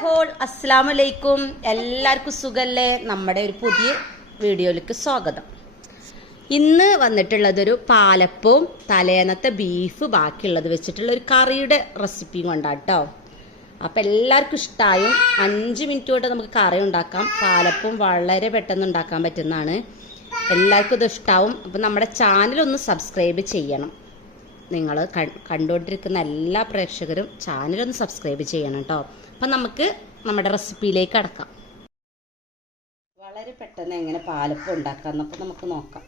Whole അസ്സാം വലൈക്കും എല്ലാവർക്കും സുഖല്ലേ? നമ്മുടെ ഒരു പുതിയ വീഡിയോയിലേക്ക് സ്വാഗതം. ഇന്ന് വന്നിട്ടുള്ളതൊരു പാലപ്പവും തലേന്നത്തെ ബീഫ് ബാക്കിയുള്ളത് വെച്ചിട്ടുള്ള ഒരു കറിയുടെ റെസിപ്പിയും കൊണ്ടാണ് കേട്ടോ അപ്പം എല്ലാവർക്കും ഇഷ്ടമായും അഞ്ച് മിനിറ്റ് കൊണ്ട് നമുക്ക് കറി ഉണ്ടാക്കാം. പാലപ്പവും വളരെ പെട്ടെന്ന് ഉണ്ടാക്കാൻ പറ്റുന്നതാണ്. എല്ലാവർക്കും ഇത് ഇഷ്ടമാവും അപ്പം നമ്മുടെ ചാനൽ ഒന്ന് സബ്സ്ക്രൈബ് ചെയ്യണം. നിങ്ങൾ കണ്ടുകൊണ്ടിരിക്കുന്ന എല്ലാ പ്രേക്ഷകരും ചാനലൊന്ന് സബ്സ്ക്രൈബ് ചെയ്യണം കേട്ടോ അപ്പം നമുക്ക് നമ്മുടെ റെസിപ്പിയിലേക്ക് കടക്കാം വളരെ പെട്ടെന്ന് എങ്ങനെ പാലപ്പം ഉണ്ടാക്കാം എന്നപ്പോൾ നമുക്ക് നോക്കാം.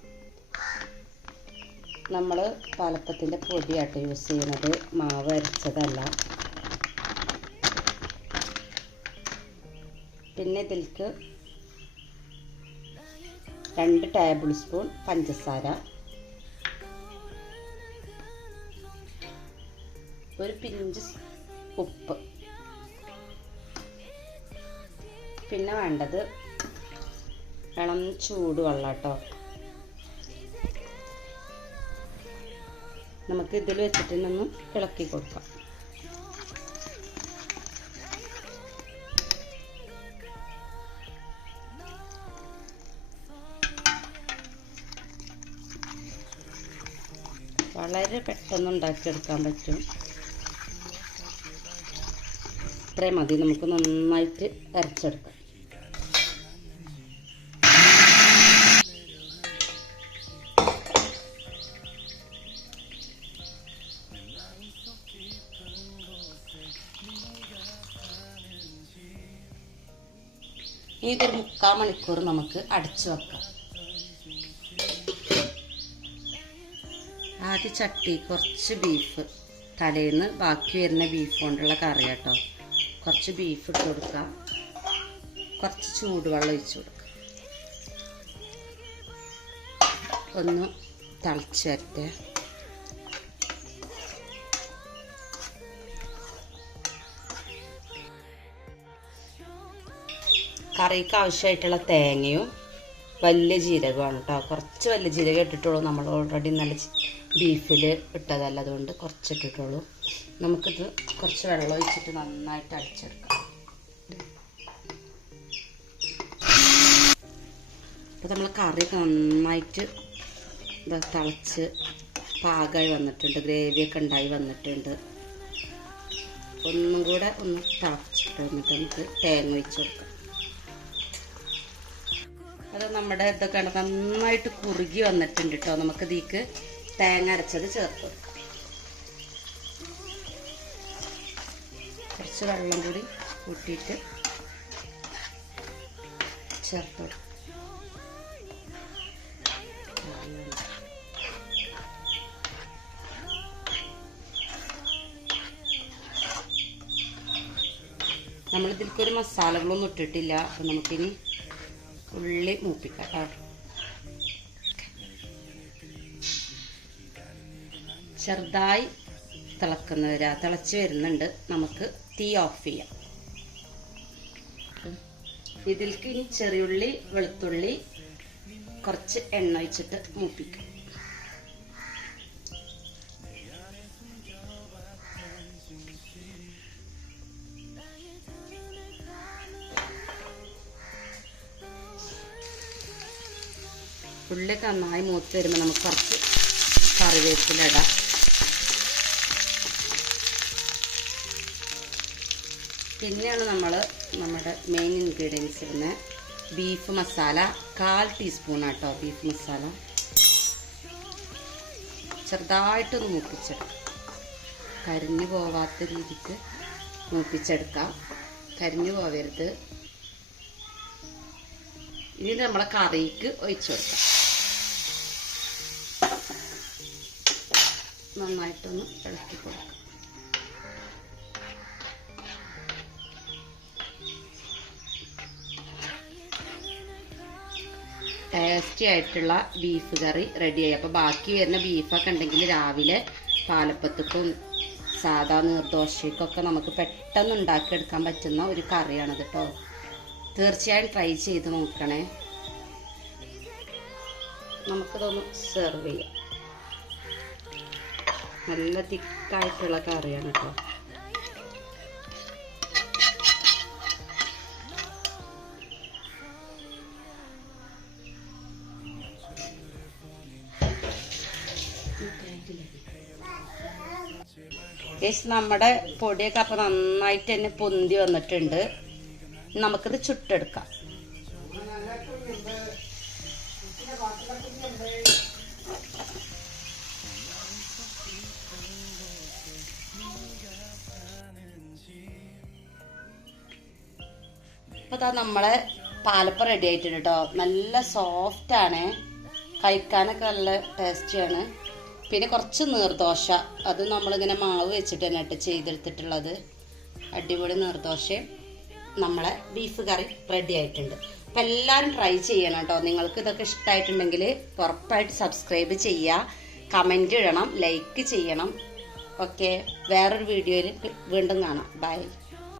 നമ്മൾ പാലപ്പത്തിന്റെ പൊടിയാട്ടോ യൂസ് ചെയ്യുന്നത്. മാവ് അരച്ചതല്ല. പിന്നെ ഇതിലേക്ക് രണ്ട് ടേബിൾ സ്പൂൺ പഞ്ചസാര. ഒരു പിഞ്ച് ഉപ്പ്. പിന്നെ വേണ്ടത് ഇളം ചൂട് വെള്ളം കേട്ടോ. നമുക്ക് ഇതിൽ വെച്ചിട്ട് നിന്ന് ഇളക്കി കൊടുക്കാം. വളരെ പെട്ടെന്ന് ഉണ്ടാക്കിയെടുക്കാൻ പറ്റും. ഇത്രയും മതി. നമുക്ക് നന്നായിട്ട് അരച്ചെടുക്കാം. ഇനി ഇതൊരു മുക്കാൽ മണിക്കൂർ നമുക്ക് അടച്ചു വെക്കാം. ആദ്യ ചട്ടി കുറച്ച് ബീഫ് തലേന്ന് ബാക്കി വരുന്ന ബീഫ് കൊണ്ടുള്ള കറി കേട്ടോ. കുറച്ച് ബീഫ് ഇട്ട് കൊടുക്കാം. കുറച്ച് ചൂടുവെള്ളം ഒഴിച്ചു കൊടുക്കുക ഒന്ന് തളിച്ചു വരട്ടെ. കറിക്ക് ആവശ്യമായിട്ടുള്ള തേങ്ങയും വലിയ ജീരകമാണ് കേട്ടോ കുറച്ച് വലിയ ജീരകം ഇട്ടിട്ടുള്ളൂ. നമ്മൾ ഓൾറെഡി നല്ല ബീഫിൽ ഇട്ടതല്ല അതുകൊണ്ട് കുറച്ച് ഇട്ടിട്ടുള്ളൂ. നമുക്കിത് കുറച്ച് വെള്ളം ഒഴിച്ചിട്ട് നന്നായിട്ട് അടിച്ചെടുക്കാം. അപ്പോൾ നമ്മൾ കറി നന്നായിട്ട് ഇതാ തിളച്ച് പാകമായി വന്നിട്ടുണ്ട്. ഗ്രേവിയൊക്കെ ഉണ്ടായി വന്നിട്ടുണ്ട്. ഒന്നും കൂടെ ഒന്ന് തിളച്ചിട്ട് വന്നിട്ട് നമുക്ക് തേങ്ങ ഒഴിച്ച് കൊടുക്കാം. അത് നമ്മുടെ ഇതൊക്കെ നന്നായിട്ട് കുറുകി വന്നിട്ടുണ്ട് കേട്ടോ നമുക്ക് ഇതിക്ക് തേങ്ങ അരച്ചത് ചേർത്ത് കുറച്ച് വെള്ളം കൂടി കൂട്ടിയിട്ട് ചേർത്ത് ഒരു മസാലകളൊന്നും ഇട്ടിട്ടില്ല. അപ്പം നമുക്കിനി ഉള്ളി മൂപ്പിക്കാം കേട്ടോ ചെറുതായി തിളക്കുന്നവരാ തിളച്ച് വരുന്നുണ്ട്. നമുക്ക് തീ ഓഫ് ചെയ്യാം. ഇതിൽക്ക് ഇനി ചെറിയുള്ളി വെളുത്തുള്ളി കുറച്ച് എണ്ണ ഒഴിച്ചിട്ട് മൂപ്പിക്കാം. ഉള്ളിയൊക്കെ നന്നായി മൂത്ത് വരുമ്പോൾ നമുക്ക് കുറച്ച് കറിവേപ്പില ഇടാം. പിന്നെയാണ് നമ്മൾ നമ്മുടെ മെയിൻ ഇൻഗ്രീഡിയൻസ് ഇടുന്ന ബീഫ് മസാല കാൽ ടീസ്പൂൺ ആട്ടോ ബീഫ് മസാല ചെറുതായിട്ടൊന്ന് മൂപ്പിച്ചെടുക്കാം. കരിഞ്ഞു പോവാത്ത രീതിക്ക് മൂപ്പിച്ചെടുക്കാം. കരിഞ്ഞു പോവരുത്. ഇനി നമ്മളെ കറിക്ക് ഒഴിച്ചു കൊടുക്കാം. നന്നായിട്ടൊന്ന് ഇളക്കി കൊടുക്കുക ടേസ്റ്റി ആയിട്ടുള്ള ബീഫ് കറി റെഡിയായി അപ്പോൾ ബാക്കി വരുന്ന ബീഫൊക്കെ ഉണ്ടെങ്കിൽ രാവിലെ പാലപ്പത്തുക്കും സാധാ നീർദോശയ്ക്കൊക്കെ നമുക്ക് പെട്ടെന്ന് ഉണ്ടാക്കിയെടുക്കാൻ പറ്റുന്ന ഒരു കറിയാണ് കേട്ടോ തീർച്ചയായും ട്രൈ ചെയ്ത് നോക്കണേ. നമുക്കിതൊന്ന് സെർവ് ചെയ്യാം. നല്ല തിക്കായിട്ടുള്ള കറിയാണ് കേട്ടോ ഏശ് നമ്മുടെ പൊടിയൊക്കെ അപ്പൊ നന്നായിട്ട് തന്നെ പൊന്തി വന്നിട്ടുണ്ട്. നമുക്കിത് ചുട്ടെടുക്കാം. ഇപ്പൊ താ നമ്മളെ പാലപ്പം റെഡി ആയിട്ടുണ്ട് കേട്ടോ നല്ല സോഫ്റ്റ് ആണ്. കഴിക്കാനൊക്കെ നല്ല ടേസ്റ്റിയാണ് പിന്നെ കുറച്ച് നീർദോശ. അത് നമ്മളിങ്ങനെ മാവ് വെച്ചിട്ട് തന്നെ ഇട്ട് ചെയ്തെടുത്തിട്ടുള്ളത്. അടിപൊളി നീർദോശയും നമ്മളെ ബീഫ് കറി റെഡി ആയിട്ടുണ്ട്. അപ്പം എല്ലാവരും ട്രൈ ചെയ്യണം കേട്ടോ നിങ്ങൾക്ക് ഇതൊക്കെ ഇഷ്ടമായിട്ടുണ്ടെങ്കിൽ ഉറപ്പായിട്ട് സബ്സ്ക്രൈബ് ചെയ്യുക കമന്റ് ഇടണം ലൈക്ക് ചെയ്യണം. ഓക്കെ വേറൊരു വീഡിയോയിൽ വീണ്ടും കാണാം. ബൈ